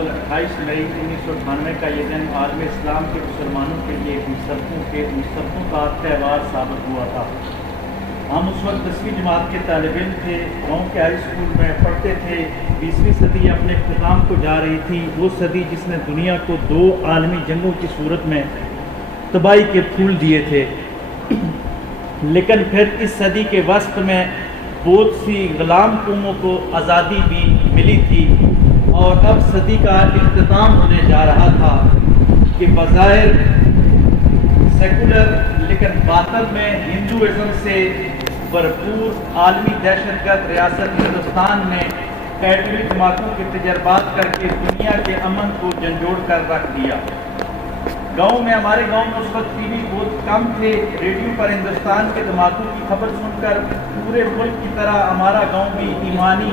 بقول 28 मई 1998 का ये दिन आलम इस्लाम के मुसलमानों के लिए मुसब्बतों का त्यौहार साबित हुआ था। हम उस वक्त 10वीं जमात के तालिब इल्म थे, गाँव के हाई स्कूल में पढ़ते थे। 20वीं सदी अपने इख्तिताम को जा रही थी, वो सदी जिसने दुनिया को 2 आलमी जंगों की सूरत में तबाही के फूल दिए थे। लेकिन फिर इस सदी के वस्त में बहुत सी गुलाम कौमों को आज़ादी भी मिली थी और अब सदी का इख्तिताम होने जा रहा था कि बज़ाहिर सेकुलर लेकिन बातिन में हिंदुइज़्म से भरपूर आलमी दहशतगर्द रियासत हिंदुस्तान ने एटमी जमातों के तजर्बात करके दुनिया के अमन को झंझोड़ कर रख दिया। गाँव में हमारे गांव में उस वक्त टीवी बहुत कम थे। रेडियो पर हिंदुस्तान के धमाकों की खबर सुनकर पूरे मुल्क की तरह हमारा गांव भी ईमानी